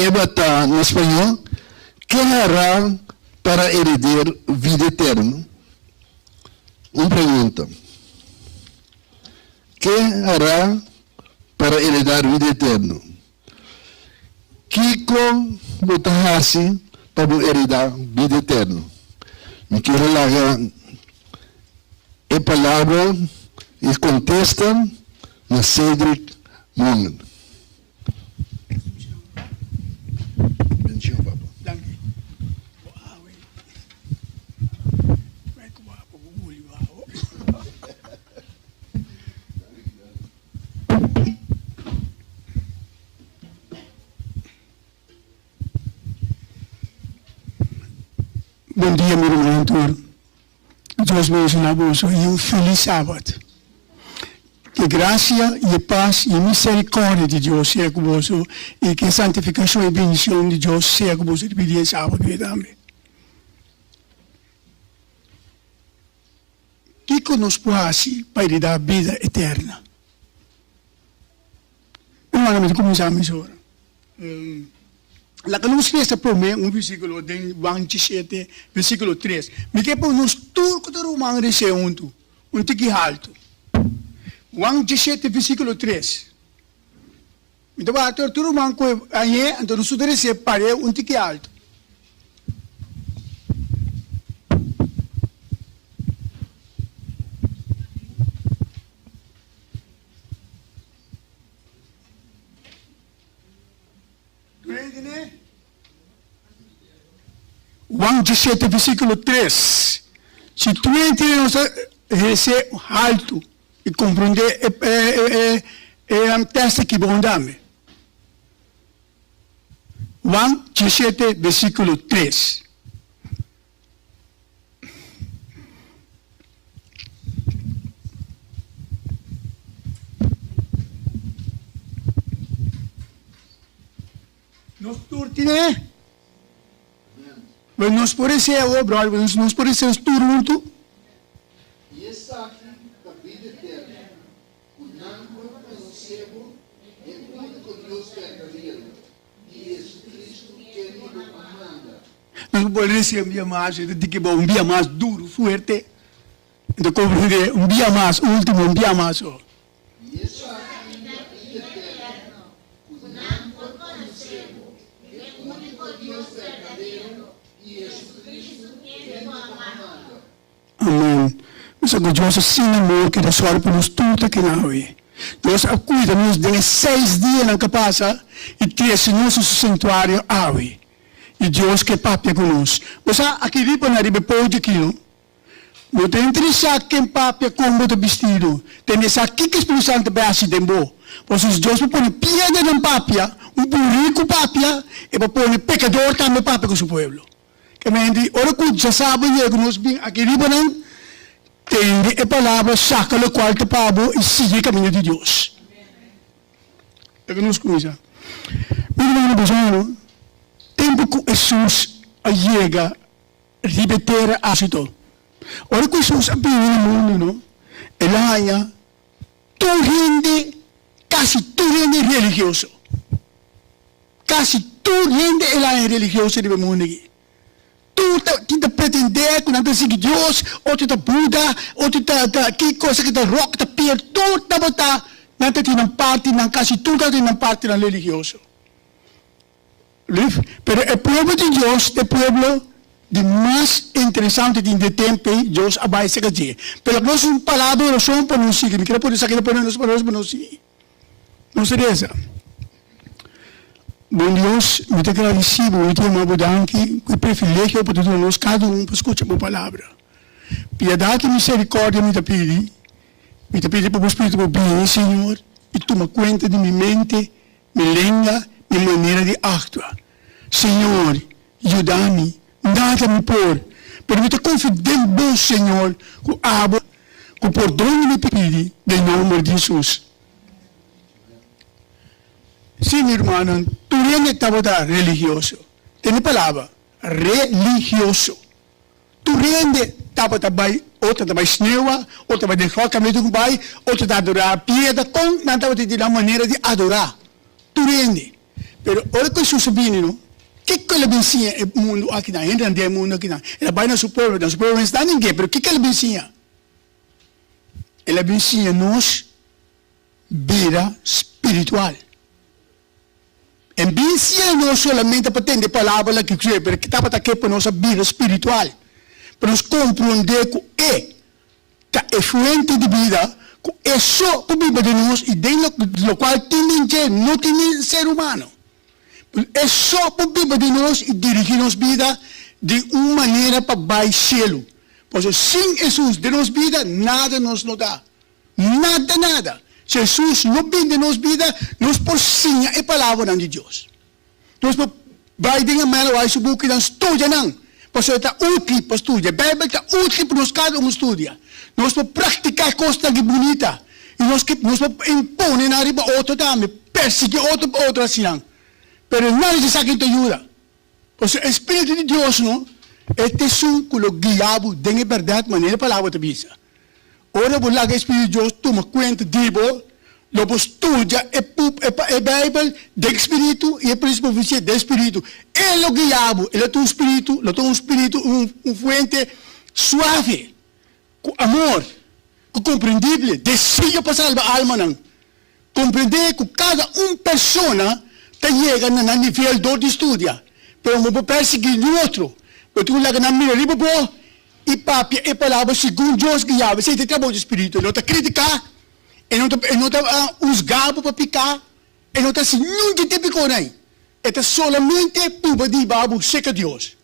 Eva está en español. ¿Qué hará para heredar vida eterna? Una pregunta. ¿Qué hará para heredar vida eterna? ¿Qué hace para heredar vida eterna? Me quiero la palabra y contestan na Cedric Moment. Bom dia, meu irmão Antônio. Deus me abençoe e feliz sábado. Que graça e paz e misericórdia de Deus seja convosco e que santificação e bendição de Deus seja convosco de dia sábado também. O que nos pode para dar vida eterna? Vamos começar a missão. La que nos resta por mim versículo de João 17, versículo 3. Me que por nos tudo que o romano recebe tiki alto. João 17, versículo 3. Então, a todo romano que aí, então nós recebe para tiki alto. João 17, versículo 3. Se tu entras recebe alto e compreender é um teste que bom dame. João 17, versículo 3. Nós turtine. Mas nós por isso nós por isso turunto. E essa aqui da vida eterna, o nome conhecemos é o único Deus verdadeiro, e Jesus Cristo que nos manda. Nós podemos ser um dia mais, um dia mais duro, forte. Então compreender um dia mais, último um dia mais. E essa aqui da vida eterna, o nome conhecemos é o único Deus verdadeiro. Amém. Mas agora Deus sim amor que Deus olha para nós tudo que não é. Deus cuida nos de 6 dias na que passa e 3 nosso santuário awe. E Deus que papai conosco. Você aqui riba na riba pode aquilo. Não tem interesse quem papai como o vestido. Tem essa aqui que o Espírito Santo vai se dembo. Pois Deus põe piada no papai, burrico papai e põe pecador também papai com o seu povo. Que me diz, ora que já sabe que nós aqui riba não tem a palavra saca o quarto pavo e siga o caminho de Deus. É que nós começamos. Meu irmão, tempo que Jesus chega a repetir a situação. Ora que Jesus abriu o mundo, não? Ele é quase todo gente religioso. Quase todo gente é religioso no mundo aqui. Tu pretender que não siga Deus, ou tu Buda, ou tu que coisa que rock, tu pier, tudo tá não tem parte, não quase tudo tem parte na religioso. Mas o povo de Deus, o povo de mais interessante de tempo, Deus vai se fazer. Pero nós uma palavra só para não seguir, me quero por isso aqui para não seguir. Não seria essa. Bom Deus, me te agradecido, me te agradeço, que privilégio para todos nós, cada para escutar a palavra. Piedade e misericórdia me te pedi para o Espírito para bem, Senhor, e toma conta de minha mente, minha língua, minha maneira de actuar. Senhor, ajuda-me, dá-me por, permita confiar em vos, Senhor, com a água, com o perdão me pedi, em nome de Jesus. Sim, irmão, tu não estava religioso. Tem a palavra, religioso. Tu não estava também, ou estava esneua, ou estava de roca, meio do ou estava adorar a piedra, com não estava de uma maneira de adorar. Tu não. Pero ora que Jesus viene, no? Que ele ensina o mundo aqui na ainda não mundo aqui na. Ela vai na seu povo não está ninguém, pero que ele ensina? Ele ensina nos vida espiritual. E ensina não somente para entender a palavra que eu pero que estava aqui para nossa vida espiritual. Para nos compreender que é fuente de vida, que é só para viver de nós e dentro do qual não tem ser humano. É só para viver de nós e dirigir nossa vida de uma maneira para baixo cielo. Porque sem Jesus de nossa vida, nada nos dá. Nada. Jesus não vem de nossa vida, nós por sim a palavra de Deus. Nós vai de uma vai subir que não estuda não. Porque está útil para estudar. A Bíblia está útil para nós cada estuda. Nós podemos praticar coisas que bonita. E nós podemos impor na riba outro também, perseguir outro assim. Pero nadie sabe que te ajuda. Porque o Espírito de Deus, não? Este é um que lo guiado de verdade, maneira palavra de bisa. Ora, vou lá que o Espírito de Deus toma conta de vos, lo estudia a Bíblia do Espírito e a profecia do Espírito. Ele lo guiado, ele tem um Espírito, fuente suave, com amor, com compreendível, desejo para salvar a alma. Não. Compreender que cada pessoa chega no nível de estudia, pero não pode perseguir o outro. Porque tu lá na minha livro e papi e palavra segundo Deus guiava. Se te trabalha o Espírito, não te criticar, e não te usar para picar, e não te assim, nunca te picou nem. É solamente para de babu seca Deus.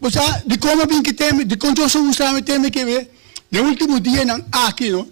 Você, de como bem que tem, de quando eu sou usado, tem que ver, no último dia não aqui, não?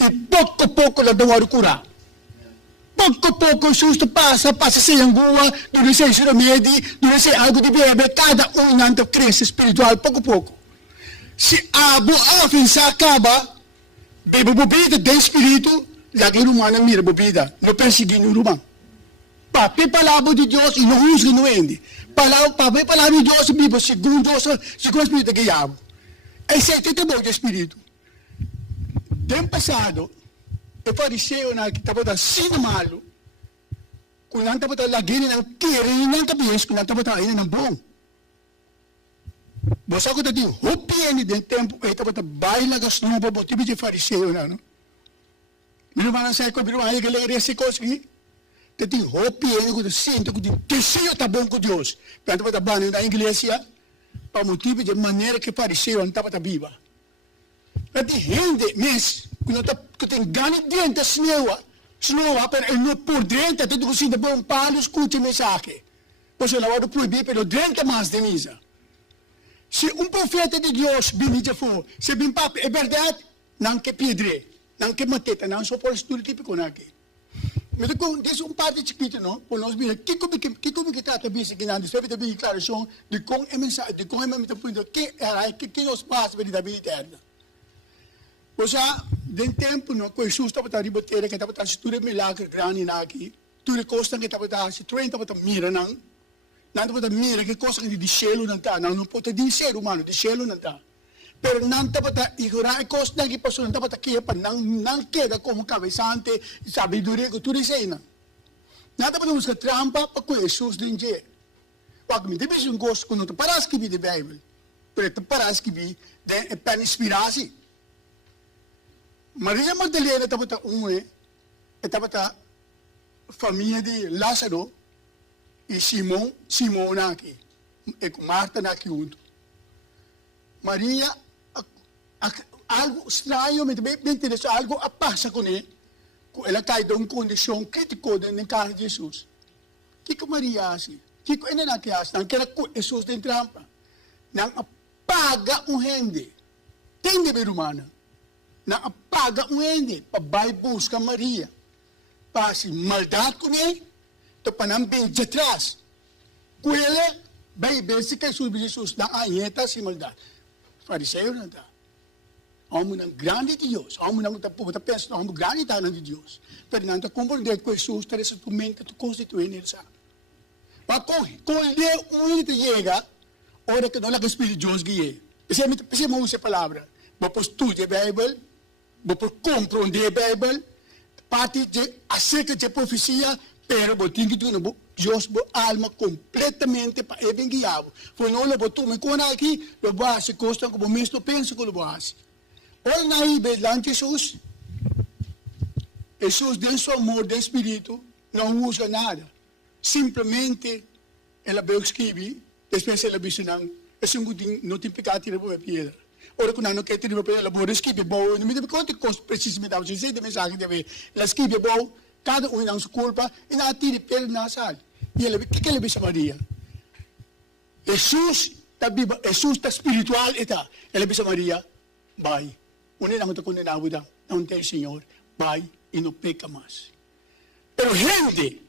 E pouco a pouco la dão a curar. Pouco a pouco, justo passa sem angua, durante sem remédio, durante algo de bebê, cada não cresce espiritual, pouco a pouco. Se a ofensa acaba, bebe bebida de espírito, lá que o humano mira bebida, não perseguir o humano. Papi palavra de Deus e não usa no ende. Papi palavra de Deus, Bíblia, segundo Deus, segundo o Espírito que guiava. Esse é o bom de espírito. Tempo passado, o fariseu que estava assim malo, quando não estava lá, não queria, não estava bem, quando não estava aí, não bom. Você que está dizendo, o piano de tempo, ele estava baila gastou para o tipo de fariseu, não? Não vai ser que eu aí que ele iria se conseguir. Te digo, o piano que eu sinto que desejo está bom com Deus. Para estava bem na igreja, para motivo de maneira que fariseu não estava viva. At hindi, miss, kung tem ganit diente sneeuwa, pero no por diente, tudo que se dá bom palo, escute mensagem. Pois eu não vou proibir, pero diente mais de misa. Se profeta de Deus vinha for, se bem papo, é verdade, não que pedre, não que mateta, não só por estudo típico aqui. Mas desse parte chiquito, não? Por nós ver, que como que trata bem que não, deve ter bem declaração de como é mensagem, de como é muito que nos passa para a vida eterna. Pois já, de tempo, não, com Jesus estava a ribater, que estava a estudar milagre grande aqui, tudo costa que estava a se trein estava a mira não estava a mira que costa que de cielo não está, não pode de ser humano, de cielo não está. Pero não estava a ignorar costa que passou, não estava aqui para não queda como cabeçante, sabedoria que tudo isso aí não. Não estava a buscar trampa para com Jesus dentro. Porque me deve um gosto quando tu paras que vi de Bíblia, pero tu paras que vi de para inspiração. Maria Magdalena estava a família de Lázaro e Simão aqui, e com Marta aqui junto. Maria, algo estranho, bem interessante, algo passa com ele. Ela cai de uma condição crítica no caso de Jesus. O que Maria assim? O que ela não quer assim? Não quer Jesus tem trampa. Não apaga gente. Tem de ver humana. Não apaga gente para vai buscar Maria. Para se maldade com ele, para não bem de trás. Com ele, vai ver se Jesus não anheta se maldade. Fariseu não está. Homem não grande de Deus. Homem não está pensando, homem grande de Deus. Mas não está compreendendo que Jesus está nesse momento que constitui nele. Mas quando ele chega, hora que não é o Espírito de Deus que é. Você usa a palavra. Você estuda a Bíblia, você compreende a Bíblia, parte de acerca da profecia, pero você tem que ter Deus, alma completamente para ele guiado. Foi não levou tu me conta aqui, lo base costa como mesmo penso que lo base. Olha na Bíblia Jesus. Jesus dentro seu amor, do Espírito, não usa nada. Simplesmente ela veio escrever, depois ela disse não, é um good não tem pecado de boa pedra. Ora quando não quer ter boa pedra, ela pode escrever bom, não me deve contar coisa precisamente da gente de mensagem deve, ela escreve bom, cada um não se culpa e não tira pedra na sala. E ela, o que ela disse Maria? Jesus está espiritual eta. Ela disse Maria, vai. Una não está condenado, não tem Senhor, vai e não peca mais. Pero gente,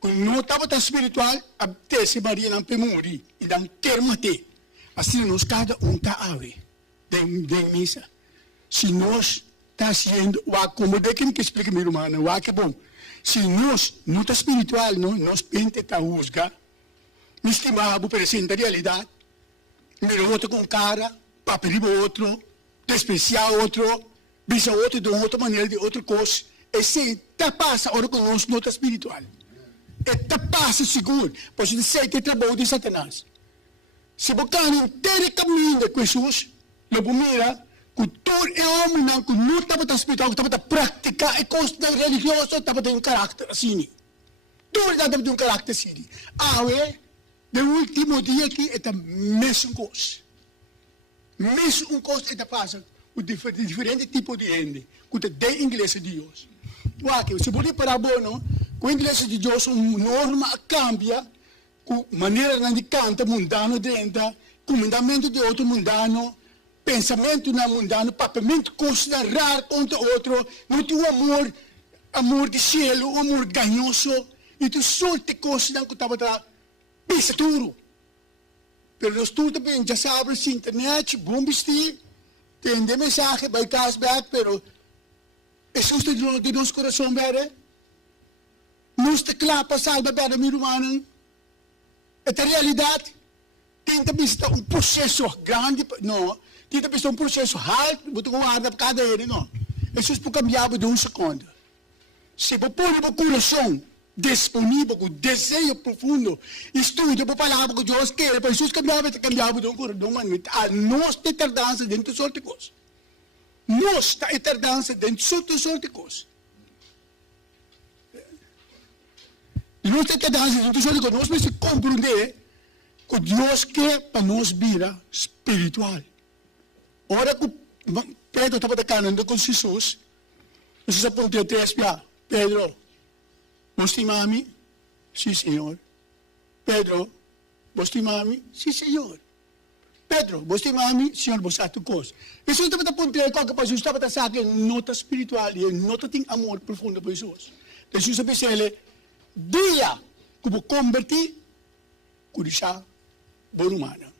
quando não estava tão espiritual, até se Maria não pode morrer e não quer matar. Assim nós cada está a ver, de missa. Se nós está sendo, como de quem que explica minha irmã, que bom. Se nós não está espiritual, nós pente a juzgar, me estimamos presente a realidade, mira outro com cara, papel outro, despreciar outro, bisa outro de outra maneira, de outra coisa. E se te passa, ora com nós não está espiritual. E te passa seguro, pois você sei que trabalho de Satanás. Se você não inteiro caminho com Jesus, logo mira, que todo homem não estava espiritual, estava a praticar e coisa religiosa, estava de um caráter assim. Tudo estava de um caráter assim. No último dia que é a mesma coisa. Mesmo coisa que passa com diferente tipo de gente, com a igreja de Deus. Se você parar bom, com a igreja de Deus, uma norma cambia, com maneira de cantar mundano dentro, com mandamento de outro mundano, pensamento na mundano, papamento coisa rara contra outro, não tem amor de cielo, amor ganhoso, e tu sorte coisas que estava pensa tudo. Pero nós tudo bem, já sabe, se internet, bom vestir, tem de mensagem, vai cashback, pero Jesus de nosso coração, bere, nós te clapa, salva, bere, meu irmão, é a realidade. Tem de visitar um processo grande, não, tem de visitar um processo alto, você guarda cada ele, não. Jesus pode cambiar de segundo. Se você põe o coração disponível, com desejo profundo, estude a palavra que Deus quer, para Jesus cambiava de um coração, a nós te tardança dentro de sorte coisa. Nós te tardança dentro de sorte coisa. Nós te tardança dentro de sorte coisa, nós precisamos compreender que Deus quer para nós vida espiritual. Ora que Pedro estava caminhando com Jesus. Jesus apontou três piá. Pedro, você mami? Sim, Senhor. Pedro, você mami? Sim, Senhor. Pedro, você mami? Senhor, você há tu coisa. Jesus estava apontando qualquer coisa. Jesus estava a dar nota espiritual e nota tem amor profundo para Jesus. Jesus disse a ele, dia que vou convertir, curixá, borumana.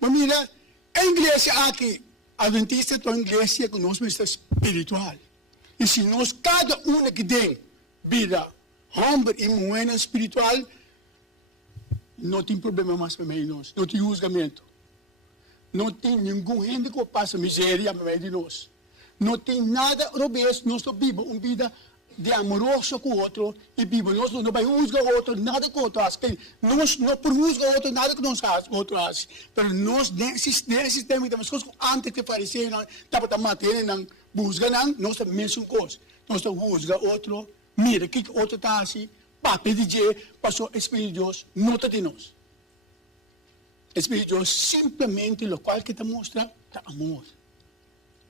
Mas mira, a igreja aqui, a adventista é uma igreja que nós somos espiritual. E se nós, cada um que tem vida, homem e mulher espiritual, não tem problema mais para nós, não tem julgamento. Não tem nenhum gente que passa miséria no meio de nós. Não tem nada robês, nós vivemos uma vida de amoroso com o outro e vivemos, nós não vamos juzgar o outro, nada que o outro faz. Nós não por juzgar o outro, nada que nós faz, o outro faz. Mas nós, nesse sistema, temos coisas que antes de fariseus, estava matando, buscando, nós temos a mesma coisa. Nós juzgamos o outro, mira o que o outro está assim, papo de Deus, passou o Espírito de Deus, nota de nós. O Espírito de Deus simplesmente, o qual que te mostra, é amor.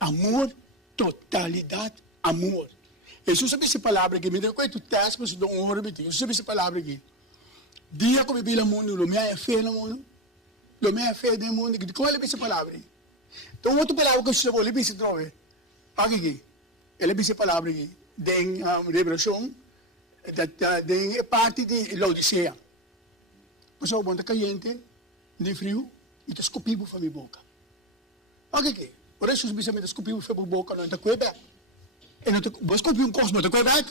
Amor, totalidade, amor. Jesus sabe essa palavra aqui, me deu quanto teste, mas não ouro, Jesus sabe essa palavra aqui. Dia que me vi no mundo, o meu é fé no mundo, o meu é fé no mundo, como ele essa palavra aqui? Então, outra palavra que eu chamo, ele disse, trove, aqui, ele disse essa palavra aqui, de revelação, de parte de Laodicea. Mas o mundo caliente, de frio, e te escupiu para minha boca. Aqui, por isso, Jesus disse, me escupiu para minha boca, não te cuida. E não te, você escupiu coisa, não te cuida.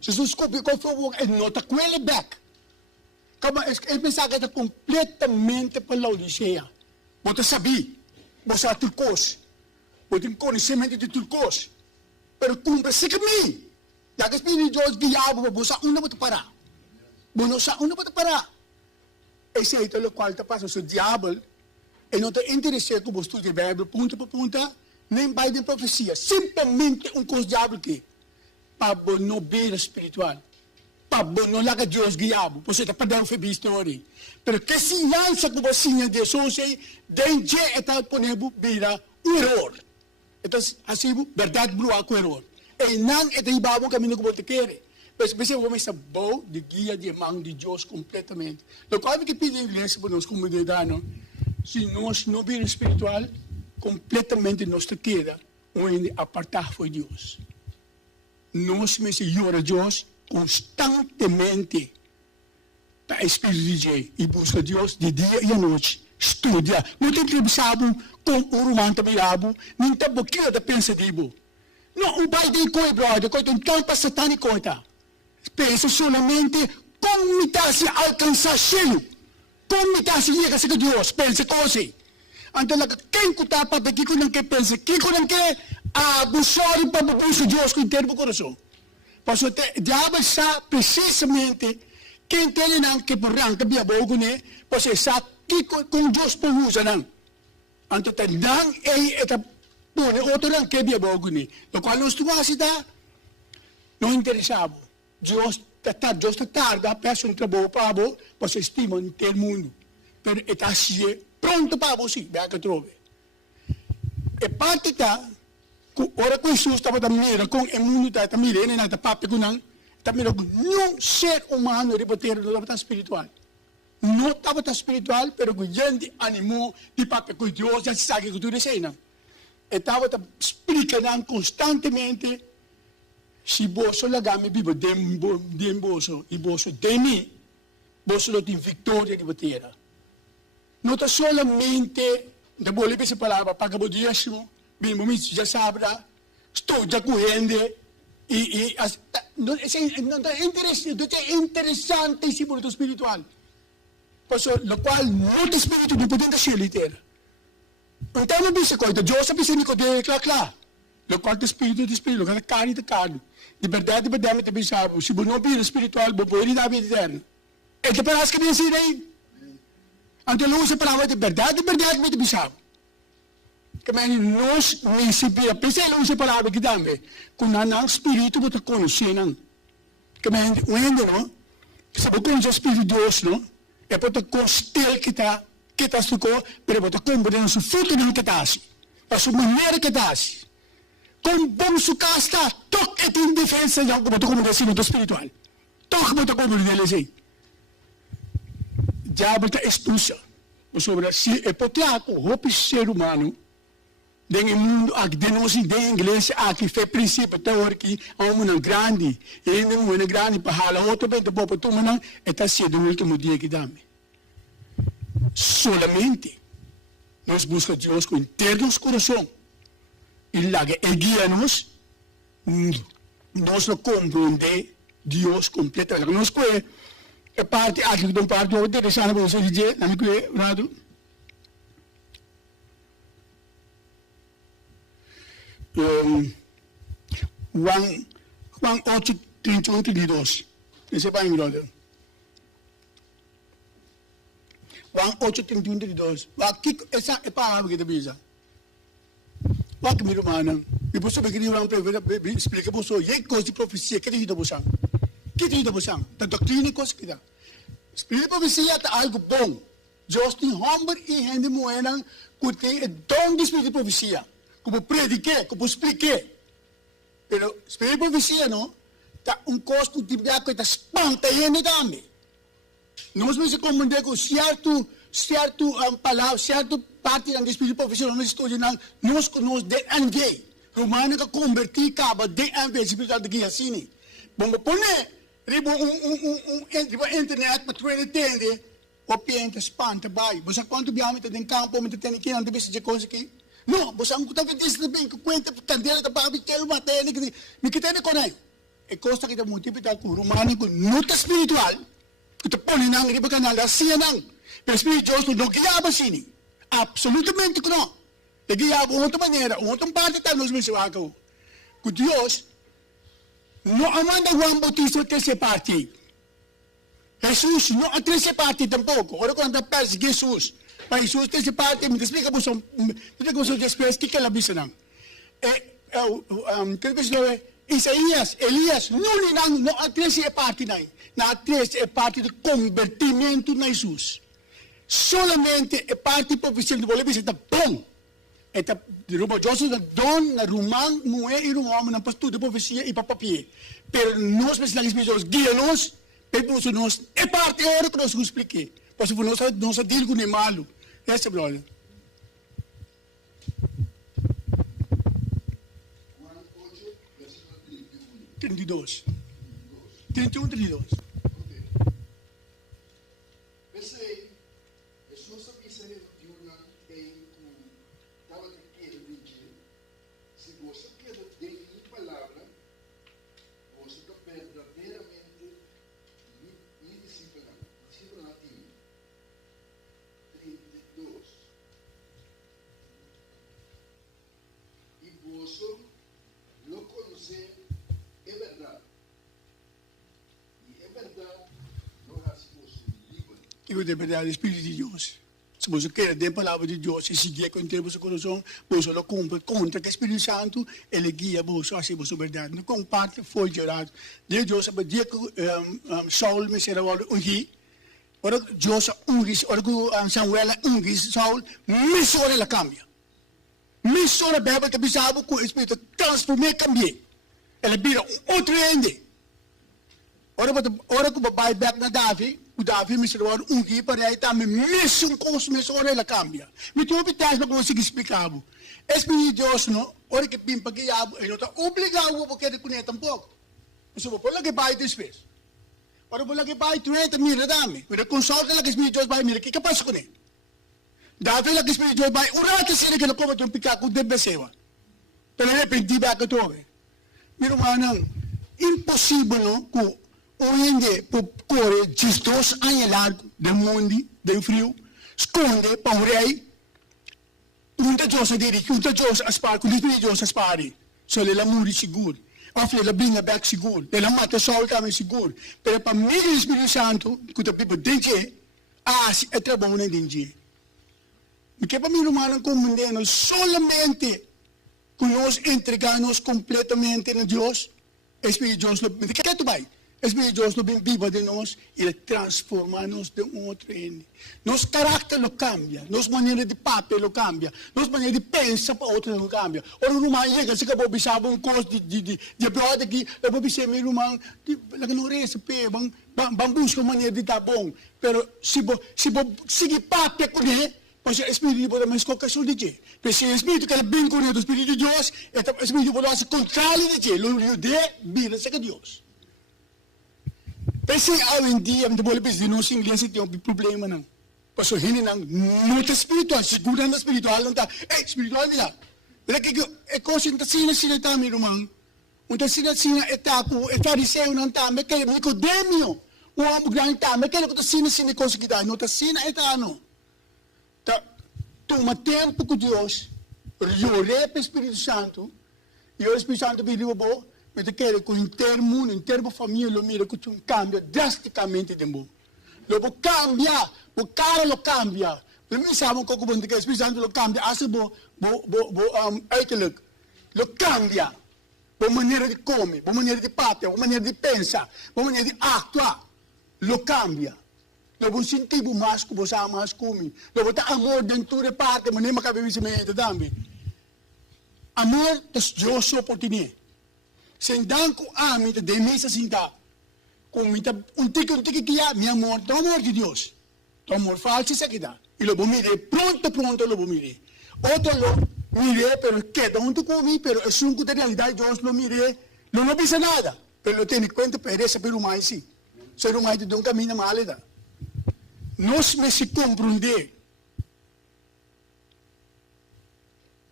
Jesus escupiu para minha boca, e não te cuida. Ele pensava que era completamente para Laodicea. Você sabia, você é turcos, você tem conhecimento de turcos, mas cumpre-se comigo. Já que o Espírito de Deus guiava, você não pode parar. Você não pode parar. Esse é o qual está passando. O diabo, ele não está interessado com você estudar a Bíblia, ponta por ponta, nem vai de profecia. Simplesmente coisa diabo que para não ver espiritual. Para não largar Deus guiado. Você está perdendo a história. Mas que se lança com você de Jesus, dentro está ponendo vira erro. Então, assim, verdade brua com erro. E não é de babo caminho que você quer. Mas você vai ser bom de guia de mão de Deus completamente. O qual que pede a igreja para nós comunidade, se nós não vir espiritual, completamente nós te queda onde apartar foi Deus. Nós me senhora Deus constantemente para o Espírito de Deus e busca Deus de dia e à noite. Estuda. Não tem que pensar com o romano também, nem tem boquinha de pensativo. Não, o pai de coi, brother, coi tem tanta satânica coita. Pensa solamente como está se alcançar cheio. Como está se liga com Deus, pensa coisa. Então, quem está para que não quer pensar, quem não quer abusar para buscar Deus com o inteiro do coração. Porque o diabo sabe precisamente quem tem não que por ranca via bogo né, porque sabe que com Deus por usa não. Então, não é pone outro ranca via bogo né. O qual nós tu está não interessava. Deus está tarde, a pessoa não trabalha para você, você estima no inteiro mundo. Mas está pronto para você, vai que trove. E parte está ora com Jesus estava da maneira com o mundo está também ele não está papo com não também não ser humano rebater não estava espiritual não estava espiritual pero com gente animou de papo com Deus já se sabe que tudo isso não estava explicando constantemente se você lagame vivo de bolso e bolso de mim você não tem vitória de bater não está solamente da boa essa palavra para o dízimo bem, momento já sabe, estou já correndo e não é interessante esse mundo espiritual. Porque o qual muito espírito não pode ser literal. Então não bisa coisa, Deus sabe se Nicodemo claro. O qual o espírito, o qual carne de carne. De verdade, te pensava, se você não vir espiritual, você pode ir à vida eterna. E te parece que nem se daí. Então não usa a palavra de verdade, te pensava. Que nós recebemos, pensei não usa a palavra que dá-me, com o espírito você conhece, não? Que não? Se você conhece o espírito de Deus, não? É para você conhecer que está suco, mas você compreende o fruto não que está assim. a sua maneira que dá, com bom sucasta, toque em defesa de algo como destino espiritual. Toque muito como ele diz. Diabo está expulsa. Sobre se é potiaco, o ser humano, dentro do mundo, aqui dentro da igreja, aqui foi princípio teórico, há uma grande, e ainda uma grande, para falar outro bem, depois para tomar, está sendo o último dia que dá. Solamente nós buscamos Deus com internos coração. E lá que guia-nos, nós não compreendemos Deus completamente. Nós conhecemos a parte, aqui de uma parte, outra, interessante para você dizer, não me conhece, Juan 8, 31, 32. Esse é para mim, brother. Juan 8, 31, 32. Essa é para mim que te pisa. Wag mi rumana. E você vai querer explica para você, e coisa de profecia, que te dá você? Que te dá você? Da doutrina coisa que dá. Explica profecia é algo bom. Deus tem humor e rende moeda que tem dom de espírito de profecia. Como prediquei, como expliquei. Pero espírito de profecia não, tá coisa que te dá que está espanta e ainda dá-me. Nós vamos compreender com certo palavra, certo parte do espírito de profecia, nós estudamos, nós DNV. Romano que converti acaba DNV, espiritual de guia assim. Vamos pôr internet, para tu entender, o piente espanta, vai. Você quanto biamo tem em campo, mas tem aqui, não deve ser coisa aqui. Não, você não está vendo bem, que conta, candeira da barba, que ele mata ele, me que tem com ele. É coisa que está multiplicada com romano, com nota espiritual, que te põe na riba canal, assim não. Pero espirituoso não guiava assim. Absolutamente que não. Ele guiava outra maneira, outra parte está nos mensagens. Que Deus não manda Juan Bautista a terceira parte. Jesus não a terceira parte tampouco. Ora quando aparece Jesus, mas Jesus a terceira parte, me explica para você de espécie que ela visa não. Que é Isaías, Elias, não a terceira parte não. Na terceira parte do convertimento na Jesus. Solamente a parte profissional de Bolívia está bom. Eta rumo Joseph na don na rumang mué e rumang na pastor de profecia e papapie. Pero nós precisamos de guia-nos, pero nós é parte hora que nós expliquei. Porque nós digo que não é malo. Essa é a glória. Juan 8, versículo 32. 31, 32. Pensei, Jesus avisa de uma estava de querer dizer, se você quer ter minha palavra, você está verdadeiramente me disciplinando. Disciplinando a ti. 32. E você lo conhece, é verdade. E é verdade, não é assim E o depender do Espírito de Deus. Se você quer ter a palavra de Deus e seguir com o tempo do seu coração, você lo cumpre contra que o Espírito Santo, ele guia você, assim você verdade. Não comparte, foi gerado. Deus, a dia que Saul me será ungi, ora Deus ungi, ora que Samuel ungi Saul, missora la cambia. Missora a Bíblia que bisabo que o Espírito transformou e cambiou. Ele vira outro ende. Ora que o babai back na Davi, o Davi me será ungi para aí também, missão missora ela cambia. Me tu opitas para conseguir explicar. Espírito de Deus não, ora que pimpa que yabo, ele está obrigado a porque ele conhece tampouco. Mas por lá que vai despedir. Ora por lá que vai, tu entra mira dame, pero consulta lá que Espírito de Deus vai mira, que passa com ele? Davi lá que Espírito de Deus vai, ora que seria que não come tu picar com deve ser. Pero ele pedi ba que tu. Mira manang, impossível não que hoje em dia, por correr 2 anos largo do mundo, do frio, esconde para o rei, unta Deus a dirigir, unta Deus a spar, com Espírito de Deus a spare, só ele lá morre seguro, ou ele brinca back seguro, ele mata Saul também seguro, pero para mim o Espírito Santo, que o people dengue, se é trabalho nem dengue. Porque para mim não é compreendendo solamente que nós entregamos completamente a Deus, Espírito de Deus, que tu vai? Espírito de Deus não viva de nós, ele transforma-nos de outro ende. Nosso caráter lo cambia, nossa maneira de papel lo cambia, nossa maneira de pensar para outro não cambia. Ora, no mais, se acabou de saber um curso de abroad aqui, eu vou dizer, meu irmão, não receber, vamos buscar uma maneira de estar bom. Pero, se você seguir papel com ele, mas o Espírito de Deus também escolhe a de ti. Porque o Espírito que é bem com o Espírito de Deus, o Espírito de Deus é contrário de ti, o de vira-se com Deus. Kasi awin di, ang dibole pes di nos inglês tem um problema não. Paso hini nang muito espiritual, segura na espiritual não tá. Espiritual nila. Pero que é consciente sina tá mi rumang. Unta sina etapo, fariseu não tá, me que Nicodemio. O amo grande tá, me que ko sina conseguida, não tá sina etano. Tá toma tempo com Deus. Riore pe Espírito Santo. E o Espírito Santo me libo. Mas quero que em termo família, lo mira que um cambio drasticamente de mundo. Lo cambia, o cara lo cambia. Primeiro sabe como que o Espírito Santo lo cambia, assim uiterlijk. Lo cambia. Por maneira de comer, por maneira de pater, por maneira de pensar, por maneira de actuar. Lo cambia. Lo vou sentir mais que você mais come. Lo vou ter amor dentro de parte, mas nem me cabe isso mesmo também. Amor, das Deus oportunidade. Sem danko amin te demesa sinta. Kung minta untik kia, mi amor, to amor de Deus. To amor falso sa kita. E lo bumire, pronto lo bumire. Otro lo mire, pero queda junto comigo, pero es un de realidad, Dios lo mire, no pisa nada. Pero lo tiene cuenta, pereza, pero mais sí. Ser humano de un camino mal. Nos me se comprende.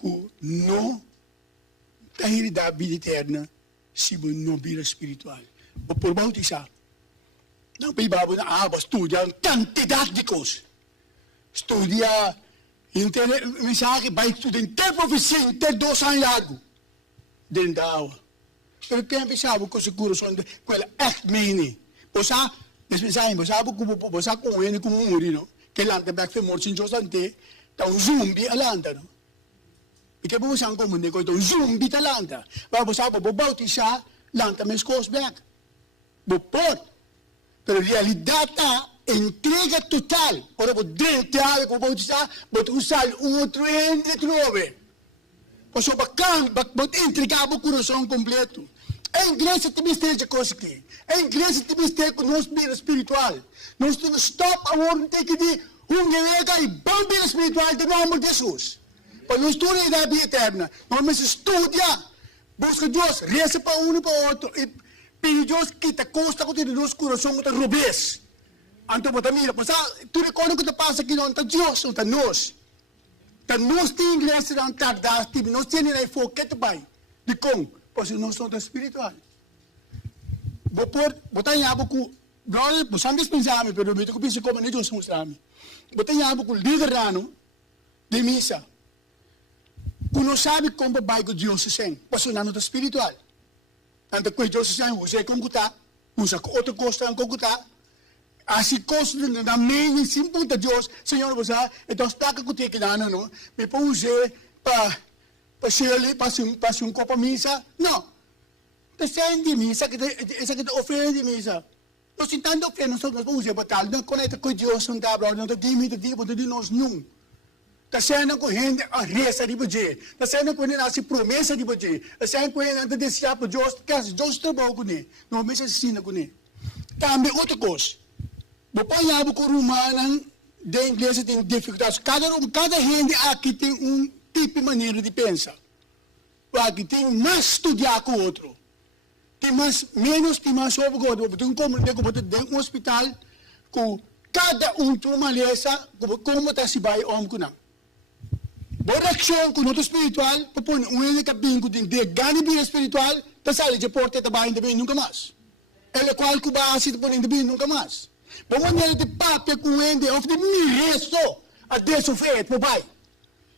Que não tem da vida eterna. Se você não vira espiritual. O por bautizar. Não tem babo na água, estudia quantidade de coisas. Estudia, mensagem, vai estudar inteiro profecia, inteiro 2 anos largo. Dentro da água. Pero quem pensava que seguro são de aquela echt mening. Você, esse mensagem, você com ele, com um muro, que lá tem que morrer sem Deus ante, tá zumbi alanda, não? E que vamos ang comune ko ito, zumbi talanta. Vamos a bautizar, lanta mes cos back. Bopot. Pero realidad ta, entrega total. Ora, po dente ave ko bautizar, bot usar outro ende trove. Paso bacán, bot entregar o coração completo. A igreja tem mistério coisa aqui. A igreja tem mistério com nosso vida espiritual. Nós temos stop a hora de que de vega e bom vida espiritual de nome de Jesus. Para não estudar da vida eterna, nós estudia, busca Deus, reza para um para outro, e pede Deus que te costa com o nosso coração, com o rubês. Então, para mim, tu recorda que te passa aqui, não está Deus, não está nós. Está nós tem igreja, não está das, nós temos aí foco, que vai, de como, porque nós somos espiritual. Vou botar em abo com, glória, você não pensa, mas eu me penso como Deus somos amém. Botar em abo com liderano de missa. Kung não sabe como vai com Deus sem, passando no espiritual. Tanto que Deus sem, você como está, usa outra coisa não como está. Assim coisa na meio sim ponta Deus, Senhor você, então está que eu tenho que dar não, me pode usar para ser ali para um copo missa, não. Tá sendo de missa que essa que oferta de missa. Nós tentando oferecer nós vamos usar para tal, não conecta com Deus não dá para não te de nós não. Está sendo correndo a reza de você. Está sendo correndo a promessa de você. Está sendo correndo a desejar para Deus, que Deus trabalha com ele. Não me ensina com ele. Também outra coisa. Depois eu com o romano, da igreja tem dificuldades. Cada gente aqui tem tipo de maneira de pensar. Aqui tem mais estudar com o outro. Tem menos sobre o outro. Tem como dentro de um hospital, com cada tem uma lesa, como está se vai homem com não. Boa ação com o espiritual, para um que bingo de ganho vida espiritual, tá sale de porta também também nunca mais. Ele qual que base de pôr também nunca mais. Por maneira de papel com ele, of de miresto, a deso feito por pai.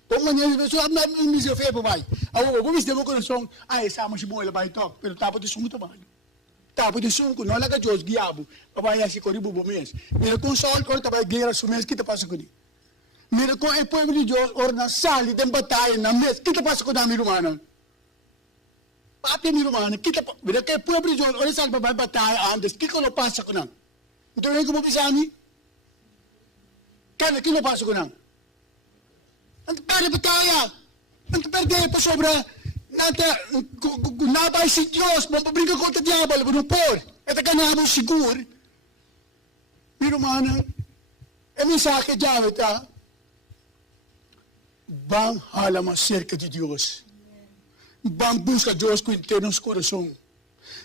Por maneira de pessoa não me se feito por pai. Agora vamos ter um coração, essa mas boa ela vai top, pelo tapa de sumo também. Tapa de sumo não lá que Deus guiabo, papai assim coribu bom mês. Ele console quando vai guerra sumês que te passa com ele. Mira com o povo de Deus, ora na sala de batalha, na mesa, o que passa com a minha irmã? Papi, mi romano, kita pa, bila kaya pura Diyos, o saan pa ba tayo andes, kiko lo pasa ko nang. Ito rin ko mo bisami? Kaya kilo pasa ko nang. Ang pala pa tayo? Ang perde pa sobra, kung nabay si Diyos, mapabriga ko ito diabal, bunupor. Ito ka naman sigur. Mi romano, mensaje diyan ito, vão halama cerca de Deus. Vão buscar Deus com inteiro no coração.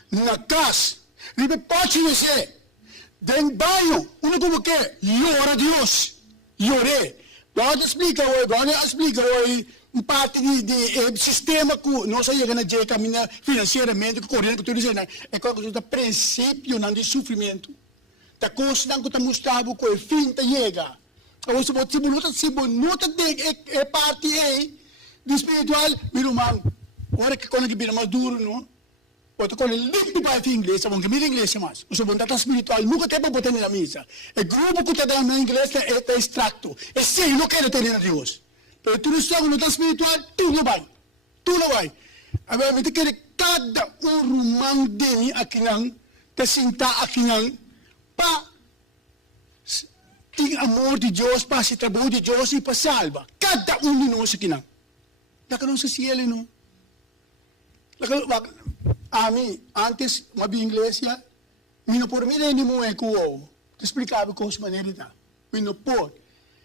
Na casa, ribe pode ser. Dentro banho, como que? Ora a Deus. Ore. Pode explicar hoje, parte de sistema que não sei que na dia caminha financeiramente, correndo, que tudo isso, é como o princípio não de sofrimento. Da coisa não que está mostrado com o fim da chega. Ou se você nota é parte do espiritual, meu irmão, agora que quando que mais duro, não? Ou quando limpo para o inglês, vamos que inglês mais. O seu bondade espiritual nunca tem para botar na mesa. O grupo que está dando na inglês é extracto. É sim, não quero ter na Deus. Mas tu não sabe no espiritual, tudo vai. Tudo vai. Agora, você quer cada irmão dele aqui não, te sentar aqui não, para tem amor de Deus, para se trabalho de Deus e para salva. Cada de nós aqui não. Daqui não se cielo, não. A mim, antes, uma igreja, não por mim nem mo é que te explicava como se maneira. Não por.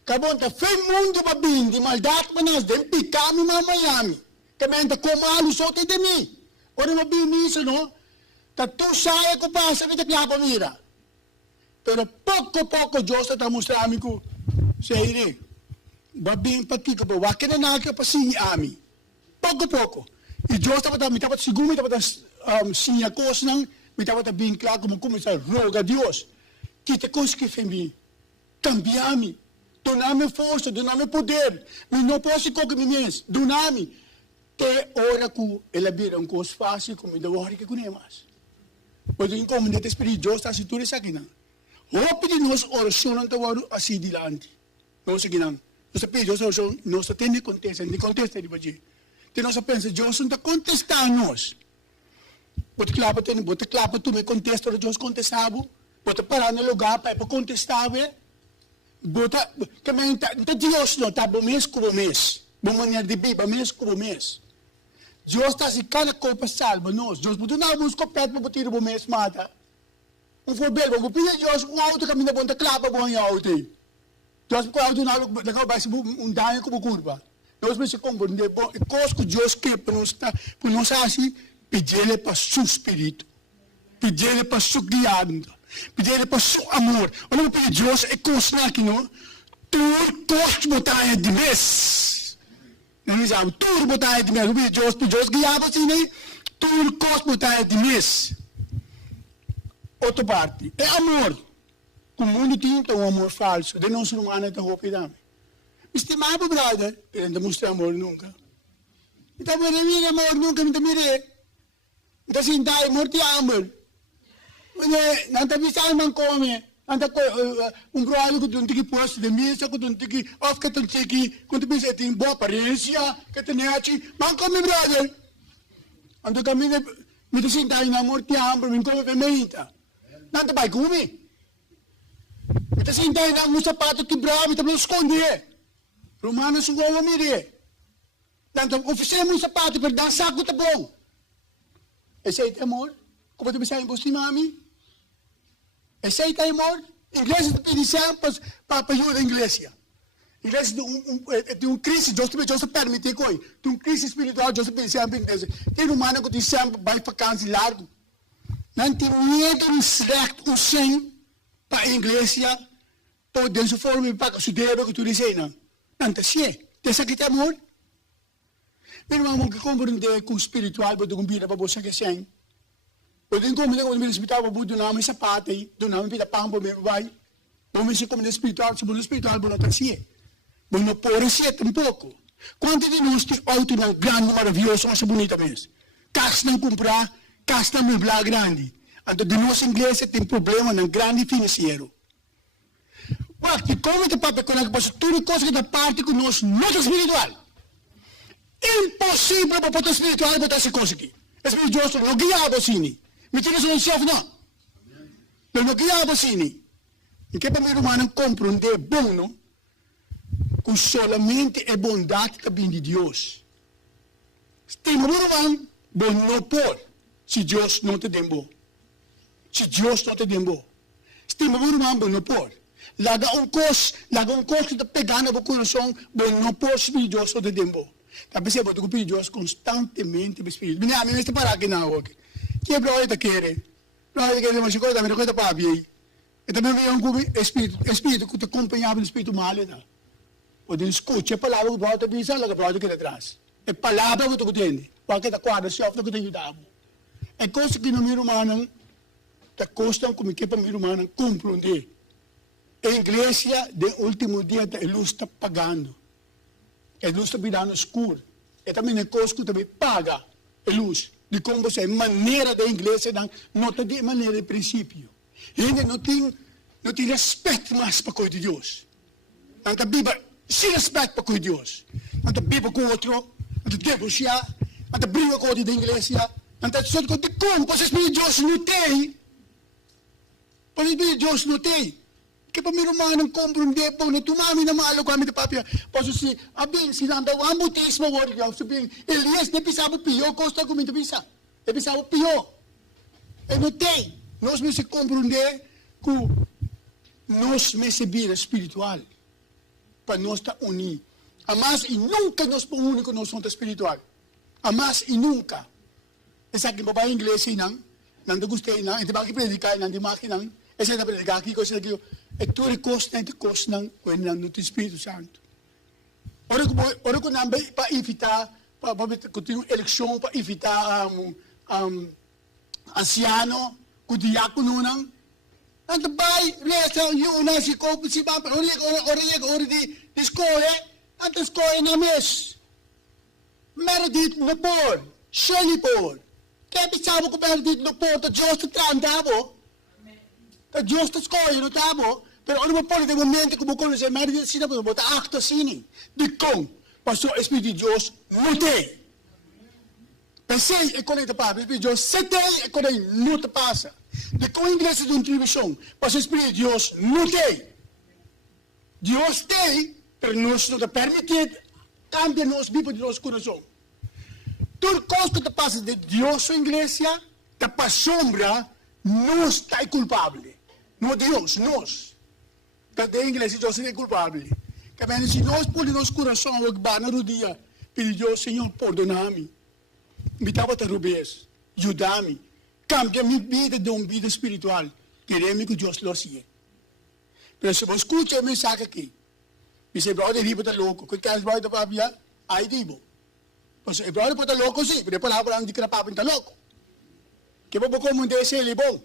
Acabou de foi mundo para bem, de maldade para nós, de picar-me para Miami. Também de comalo só tem de mim. Ora, uma bem isso, não? Tá tu saia que passa, me te clapa mira. Pero pouco a pouco Deus está mostrando que sei babim patika ba wakena na ka pasin ami pouco a pouco e Deus estava me estava seguro me estava sinha coisas não me estava bem claro como começar roga a Deus que te coisa que fez mim cambiar-me donar-me força donar-me poder me não posso colocar me mesmo donar-me te ora que ela vira coisa fácil como da hora que conhece mais pois como de espírito Deus está se tudo isso aqui não hope de nós oração não está assim dilante. Nós aqui não. Nós pedimos oração, nós temos contesta de baixo. Tem nós pensa Deus não está contestando-nos. Bota clapa tu me contesta, Deus contestava. Bota parar no lugar para contestar, bota que me não Deus não está bom mês como mês. Bom maneira de viver mês como mês. Deus está se cada coisa salva nós. Deus botou na busca perto para botar bom mês mata. Voorbeeld, we kunnen Deus auto caminha bonta clapa bom em auto. Deus com auto na legal vai se dano como curva. Deus me se compreende bom, e coisa que Deus quer para nós assim, pedir-lhe para seu espírito. Pedir-lhe para seu guiando. Pedir-lhe para seu amor. Olha para Deus é coisa que não tu costa botar de mês. Não sabe, tu botar de mês, Deus guiava assim, né? Tu costa botar de mês. Outra parte, é amor. O mundo tem um amor falso. De nós humanos está roubando. Estimado brother, ele não mostra amor nunca. Então, ele amor nunca, não mire. Então, se não amor, te amor. Não está visando, não come. Não está brother que tu tem que posto de mesa, que tu tem que off, que tu tem que, quando pensa tem boa aparência, que tu nem achi, não come brother. Então, caminha, me te sentar em amor, te amor, me come feminita. Não vai comer. Kita sintay na ang sapato quebrado, kita não esconde. Romanos ang gawa mire. Nanto oferecer mo sapato para dar saco tá bom. Esse é amor. Como tu pensa em você, mami? Esse é amor. Igreja de pedicião para ajudar a igreja. Igreja de crise, Deus te permite coi. De crise espiritual, Deus te pedicião para igreja. Tem humano que te sempre vai para vacancy largo. Não tem medo de slecht o sem para a igreja, ou dessa forma para o dinheiro que tu dizes, não. Não está assim. Tem aqui amor. Meu irmão, que compreender que o espiritual pode cumprir para você que sem. Pode compreender que o espiritual pode donar uma sapato aí, donar uma pita pão para o meu pai. Vamos se compreender espiritual, se o espiritual pode não assim. Mas não pode ser tampouco. Quanto de nós tem auto não grande, maravilhoso, mas bonita mesmo. Casa não comprar, casa não moblar grande. Então, de nossa igreja tem problema no grande financeiro. Porque como te papai conecta para tudo coisa que da parte com nós, não é espiritual. Impossível para o espiritual botar essa coisa aqui. Espírito de Deus não guiava assim. Me tira só um chefe, não. Não guiava assim. E que para mim, humano, compreender bom, não? Que solamente é bondade que vem de Deus. Tem um humano, bom não pode, se Deus não te deu. Se Deus não te deu. Tem um humano, bom não pode. Laga um coisa que está pegando no coração, bom não pode, se Deus não te deu. Tapi saya buat pedir Deus constantemente Espírito. Bine, a mim este para aqui na hoje. Que é para ele querer. Para ele querer mas coisa também coisa para abrir. E também vem um espírito que te acompanhava no espírito mal, né? O de escuta a palavra que volta bisa lá que volta aqui atrás. É palavra que tu entende. Porque da quadra se oferta que te ajudava. É coisa que no meu humano te custa como que para meu humano compreender. A igreja de último dia da luz está pagando. A luz está virando escura. E também é coisa que também paga a luz. De como você é maneira da igreja, não está de maneira de princípio. E ainda não tem respeito mais para coisa de Deus. Não está Bíblia sem respeito para coisa de Deus. Não está Bíblia com outro, não está negociar, não está briga com outro da igreja, não está só com como, porque o Espírito de Deus não tem. Porque o Espírito de Deus não tem. Que para mim não compreender, pô, não tomar na malo com a minha papia. Posso se abrir, se não dá um mutismo agora, eu subi. Elias não pensava pior, costa como não pensava. Ele pensava pior. E não tem. Nós me se compreender que nós me se vida espiritual para nós estar unidos. Mas e nunca nós por único nós somos espiritual. Mas e nunca. Essa aqui papai inglês não te gostei não, e te vai predicar não te maqui não. Essa é predicar aqui coisa aqui. É tudo costa não quando não do Espírito Santo. Ora que não para evitar para continuar eleição para evitar anciano que diácono não. Ante bai resta io na si copo si va ora di scuole ante scuole na mes Meredith no por Shelley por che pensavo che Meredith no por to giusto andavo to giusto scuole no tavo però ora poi del momento che con se Meredith si dopo bota acto sini di con passò Spirito di Dio non te pensei e con il Padre Spirito di Dio se te e con il non te passa. De com igreja de introdução, mas o Espírito de Deus não tem. Deus tem, mas nós não permite cambiar nossa vida de nosso coração. Tudo coisa que passa de Deus na igreja, da para sombra, nós está culpável. Não Deus, nós. Da igreja, Deus é culpável. Que se nós por nosso coração, o que vai na rodia, pedir Deus, Senhor, perdona-me. Me dava a rubez, ajuda-me. Cambia minha vida de uma vida espiritual. Queremos que Deus lo sia. Mas se você escuta a mensagem aqui, você brother riba está louco, que quer brother para via, aí digo. Mas o brother está louco sim, porque a palavra não diz que o papo está louco. Que vou como desse ele bom.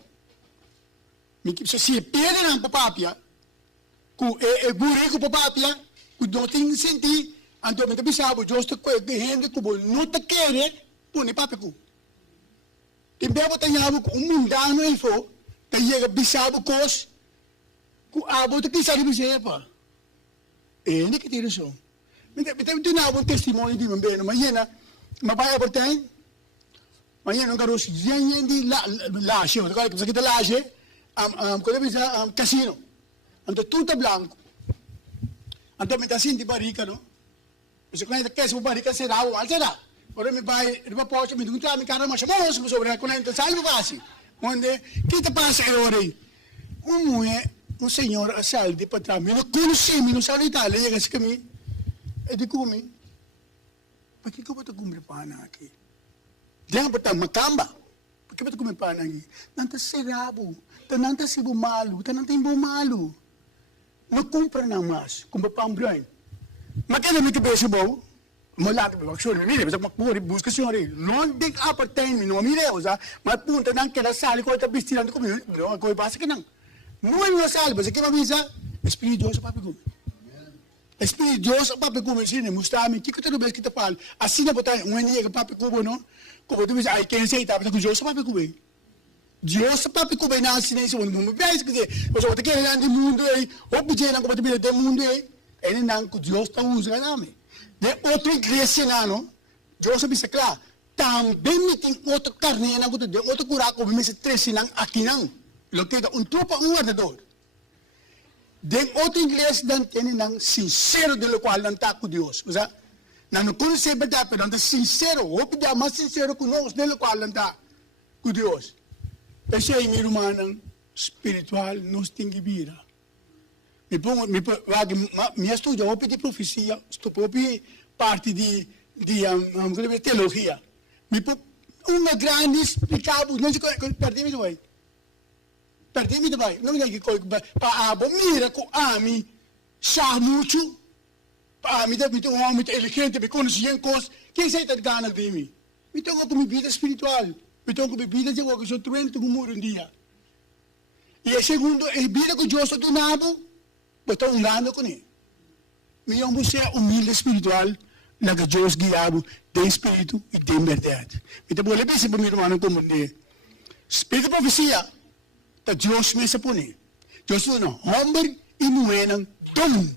Se perde na papia, que burrico papia, que não tem sentido, então me pensava, Deus está com gente que não te quer, põe papo. Timbebo tanyabu kung mundano ifo, tayaga bisabo kos, kung abo te kisari bisaya pa. Hindi kitira so. Bitaw tinawag testimony di mambeno, mayena, mabaya portain, mayena ang karos, yan di lasyo, kaya sa kita lasyo, kaya bisa casino, anto tuta blanco, anto metasin di barika no, kasi kaya ta keso barika se rawo, alcera. Ora mi vai, riba posso mi dunque mi cara ma siamo sobre con il salvo quasi. Onde che ti passa ora? Un signore a saldi patrami, non conoscimi, non sa l'Italia, che si chiama e di come? Perché come tu come pana aqui? Diamo patang makamba. Perché tu come pana aqui? Nanta serabo, nanta sibo malu, nanta imbo malu. Non compra na mas, come pambroin. Ma che mi che besibo? Mula actually mire bisa makpuri busca signori non big appartain no mire usa ma punta nan che la sali ko ta bistiran ko no ko basa kenan no no sali basa che ma bisa Espírito Deus papi come Espírito Deus papi come sine mustami que tu bes que te fal assim na botar um dia que papi como no ko tu bisa ai quem sei tá que Deus papi come Deus papi come na sine se não me bes que você vai ter que andar no mundo aí obje na ko te do mundo aí ele não que Deus tá usa nome. De outra igreja, não, Deus disse claro, também tem outro carne na conta de outro curaco, mas se três sinang aqui não. Lo que é trupa guardador. Den outro inglês dan tem nang sincero de lo qual não está com Deus. Ou seja, não conhece verdade, pero não sincero, o pedir mais sincero conosco de lo qual não está com Deus. Esse é meu irmão espiritual, nós tem que vir. Mi studio un po' di profezia, sto proprio parte di teologia. Una grande spiegavo, non si perdimi dove. Perdimi dove. Non è che paabo, miracle, ami, sa mucho, ami, mi tu uomo, elegante, mi conosci in cos, che sei tal gana di me? Mi tengo come vita spirituale, mi tengo come vita di quello che sono truente come un dia. E il secondo, è vita che io sto donando, estou andando com ele. Mas você é humilde espiritual, na que Deus guiava de espírito e de verdade. Então, vou levar isso para meu irmão como de espírito de profecia, que Deus me sepone. Deus não, homem e mulher dom.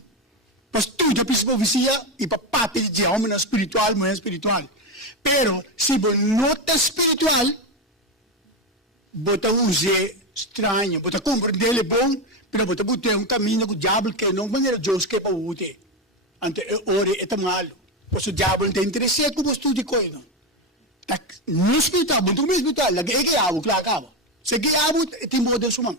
Mas tu já pensa profecia e para papel de homem espiritual, mulher espiritual. Pero se você não está espiritual, você usa estranho, você compreende ele bom. Pero você tem um caminho com o diabo que não maneira Deus que para o ter. Ante ore é malo. Pois o diabo não tem interesse como estude coisa. No espiritual, muito no espiritual, lagi é guiado, claro acaba. Se guiado tem modelo sumang.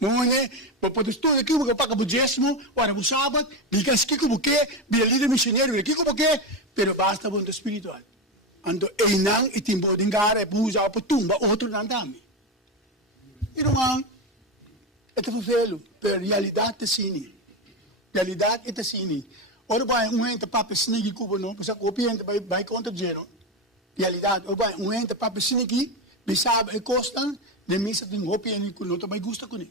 Não é? Pode estudar aqui porque paga o dízimo, ora o sábado, diga que como que, vira líder missionário, aqui como que, pero basta mundo espiritual. Ando e não e tem modelo engara, buza para tumba, outro não dá-me. Irmão, é vervelho, mas a realidade é assim. Realidade é assim. Ora, vai, ente papo sinigi cubo não, porque a copia vai contra dinheiro. Realidade, ora, vai, ente papo sinigi, bisaba e costa, de missa tem copia nem com outro, vai gusta com ele.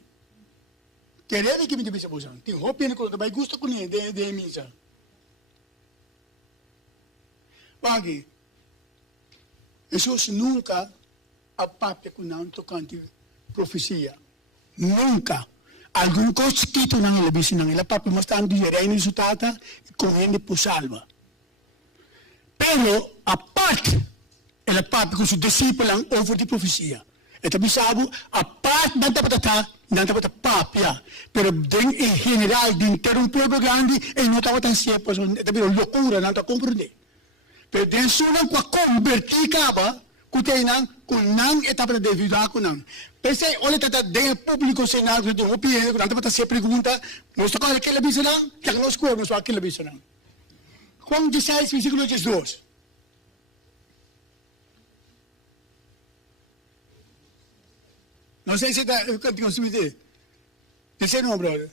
Querer que me dê bisa bosan, tem copia nem com outro, vai gusta com ele, de missa. Vai, Jesus nunca a papo com não tocante profecia. Nunca. Algum coisa que tu não é visto, não é papo, mas está andando reino de sutata com ele por salva. Pero a parte é papo com os discípulos over de profecia. É também sabe a parte não está papo, pero em geral dentro de um povo grande ele não está tão simples, é também loucura, não está compreender. Pero dentro de uma convertir caba Kutainan, kunang etapa de vida kunang. Pensei, olha tata de público senado de opinião, quando tata se pergunta, nós tocamos aquela bisa não, que nós comemos aquela bisa não. Juan 16, versículo 12. Não sei se está cantinho subir. Esse não, brother.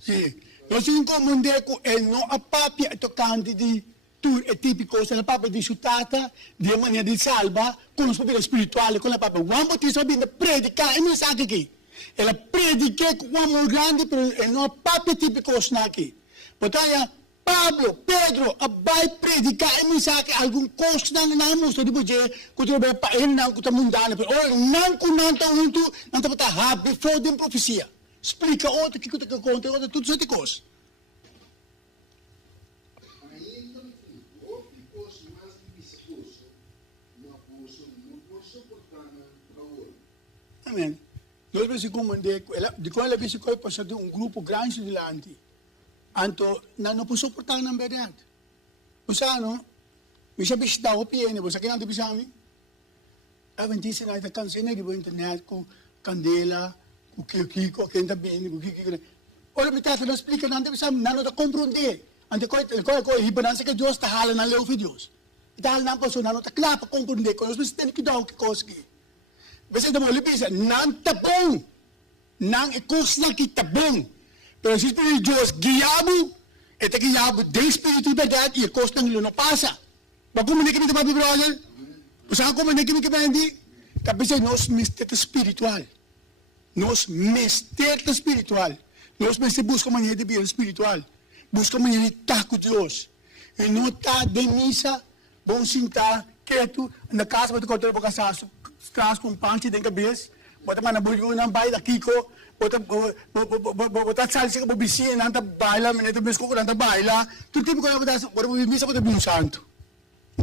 Sim. Nós incomodamos com ele não a papia tocante de tu è tipico se la papa di ciutata di maniera di salva con lo spirito spirituale con la papa uomo ti so bene predica e non sa che e la predica uomo grande per no papa tipico snaki potaya Pablo Pedro abai predica e non sa che alcun costo non mostro di buge che dovrebbe pa e non che mundane per ora non con nanta unto non ta ha before the profecia explica outro que conta outra tudo isso de coisa. Amen. Nós precisamos de quando ela disse que passou de grupo grande de lá antes. Anto, não posso suportar na verdade. Você não, me sabe se dá opinião, você que não te pensava? A ventisa na ita canção na ribo internet com candela, com kiko, quem tá bem, com kiko. Ora me tata não explica não te pensava, não te compreender. Ante coi hibanança que Deus está halando na lei de Deus. Dahil não passou não te claro para compreender, quando nós temos que dar o que coisa que Você está malipisa, não está bom. Não é coisa que está bom. Pero se o Espírito de Deus guiado, é guiado de Espírito de verdade e a coisa não passa. Mas como é que me está para brother? Você sabe como é que me está Cabeça nós mistério espiritual. Nós mistério espiritual. Nós busca maneira de vida espiritual. Busca maneira de estar com Deus. E não está de missa, bom sentar, quieto, na casa para te contar para casar. Traz com panche dentro da cabeça, bota mana bulho na baile aqui co, bota salsa com bichinha na baila, menina tu bisco na baila, tu tipo coisa bota missa bota bem santo,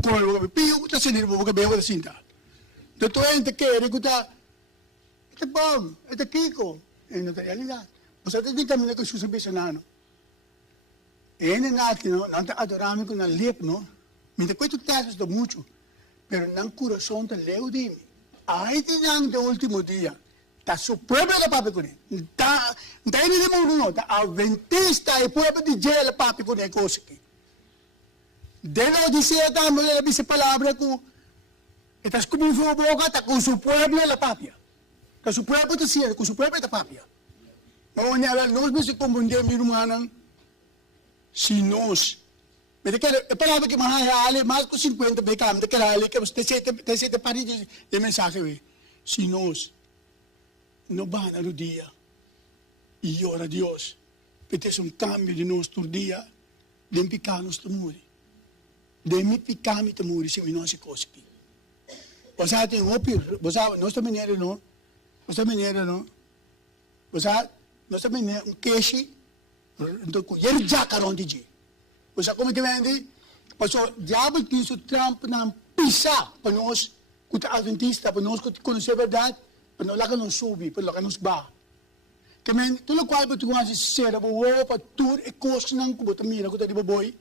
polvo, piu, kuta sinir mo, kabe ko sinta. Dito ente kere, kuta, ito bom, ito kiko. Na realidad. Basta hindi kami nagsusabi sa nano. Natin, no, nanta adorami ko na lip, no? Minta ko ito tesos do mucho. Pero nang corazón te leo di mi. Ay, tinang de ultimo dia. Ta su pueblo la papi ko ni. Ta ini de mo ta adventista e pueblo di gel papi ko ni cosa ki. Deno dice ta mo la bise palabra ko. Etas como fo boca ta con su pueblo la papia. Ta su pueblo te sia, con su pueblo ta papia. Mo ni ala nos me se confundir mi rumanang si nos. Pero que palabra que mahahali, más ko 50 bekam, de kalali que te sete pari de mensaje we. Si nos no van a día y ora a Dios, pete un cambio de nuestro día, de picar nuestro muri. De mi picami te muri se mi non si cospi. Você tem opir, você nós também não, você também não. Você nós também um queixe, então ele já caron de Você como que vende? Passou diabo que isso Trump não pisa para nós, que é adventista, para nós que conhecer a verdade, para nós lá que não subir, para lá que nos ba. Que men, tudo qual para tu quase ser, para tudo e coisa não que bota mira que tá de boi.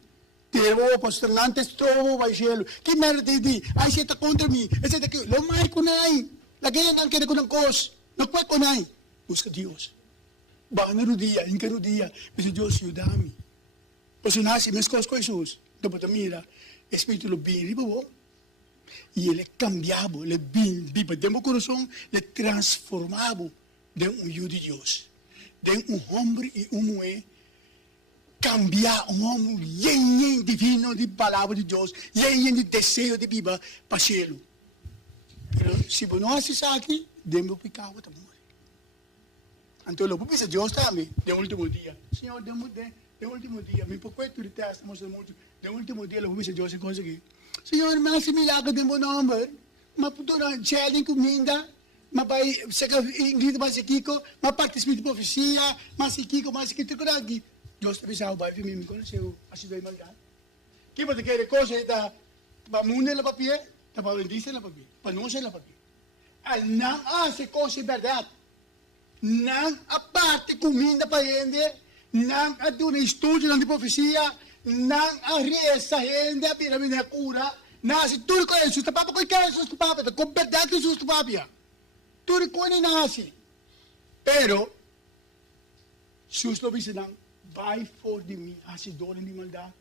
Tero para strelante strobo vai gelo. Que merda de? Ai você tá contra mim. Esse daqui, lo mai kunai. Lagi não quer com não cos. Não pode kunai. Busca Deus. Ba na rudia, inca rudia, mas Deus ajuda-me. Você nasce, mas com Jesus, depois da mira, espírito lo bem, ribo, e ele cambiava, ele bem, biba, dentro do coração, ele transformava de filho de Deus, de homem e mulher, cambiar homem, yen divino de palavra de Deus, yen de desejo de biba, para cielo. Mas se você não assiste aqui, dentro do pecado também. Então, lo pupisa Deus também, de último dia. Senhor, de último dia, me pouco tu testa mostra muito. De último dia, lo pupisa Deus e consegui. Senhor, mas se milagre de meu nome, mas puto na challenge comida, mas vai se ingrediente mas kiko, mas participe de profecia, mas kiko, mas que tu coragi. Deus te bisa vai me conheceu, assim vai malgar. Que pode querer coisa da para mundo la papel, da para dizer la papel, para não ser la papel. Al não se coisa verdade. Não a parte comida para gente, não a de um estudo de profecia, não a reza gente, a piramide cura, não se tudo com isso, tu papa com cara isso tu papa, com verdade isso tu papa, tudo com ele nasce. Pero, se os lobis não vai for de mim, assim dona de maldade,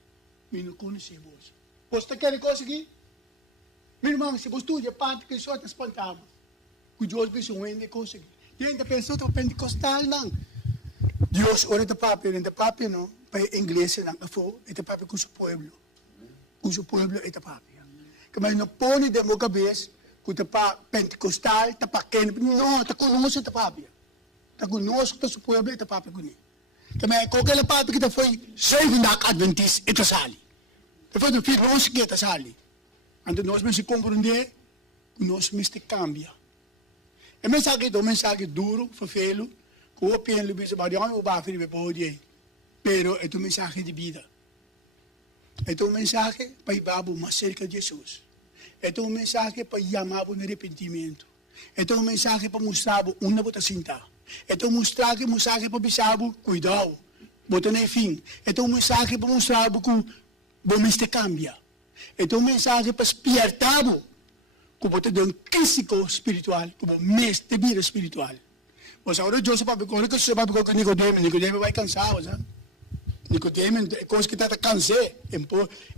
me não conhece vos. Você quer conseguir? Meu irmão, se você estuda parte que só te espantava, que Deus vai se unir conseguir. E ainda pensou que o pentecostal não. Deus, ora de papi não, para inglês não, é de papi com o seu povo. Com o seu povo é de papi. Mas não põe de minha cabeça que o pentecostal, está para quem, não, está conosco de papi. Está conosco do seu povo é de papi com ele. Mas qualquer papi que foi Seventh Adventist, é sali. Foi do filho nosso que é sali. Então nós me se compreender, nós me se cambia. É mensagem duro, vervelho, que o opinião do bispo Mariano ou Bafiri me pode, pero é um mensagem de vida. É um mensagem para ir mais cerca de Jesus. É um mensagem para chamar para o arrependimento. É um mensagem para mostrar onde você está. É um mensagem para bisar, cuidado, botar no fim. É um mensagem para mostrar que você cambia. É um mensagem para despertar como te deu físico espiritual, como mês de vida espiritual. Mas agora Deus sabe que você sabe que Nicodemo vai cansar, sabe? Nicodemo é coisa que está cansado.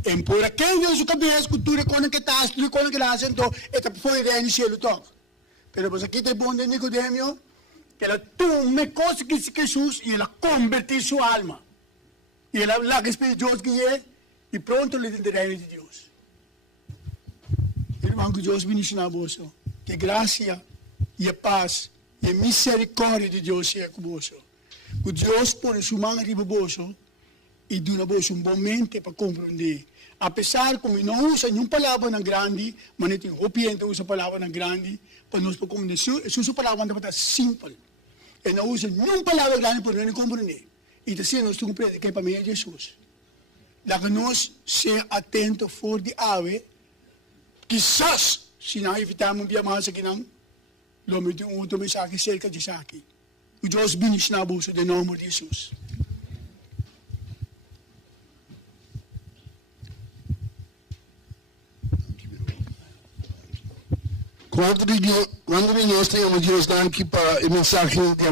Empora quem Deus o cabeça, cultura quando que está, tudo quando que lá sentou, é para foi reino cielo toque. Pero pues aqui tem bom de Nicodemo, que ela toma coisa que Jesus e ela convertiu sua alma. E ela lá que espírito de Deus que é, e pronto ele tem o reino de Deus. Irmão, que Deus bendiga a você. Que graça e a paz e a misericórdia de Deus seja com você. Que Deus põe sua mão em você e dá a você momento para compreender. Apesar que não usa nenhuma palavra grande, mas não tem opiente usa palavra grande, para nós compreender. Sua palavra é simples. E não usa nenhuma palavra grande para nós compreender. E assim nós temos que compreender que para mim é Jesus. Lá que nós ser atentos for de ave, quizás se não evitamos a massa que não, lome de outro mensagem cerca de aqui. O Deus binis na abuso de nome de Jesus. Quando nós temos Deus dando aqui para o mensagem de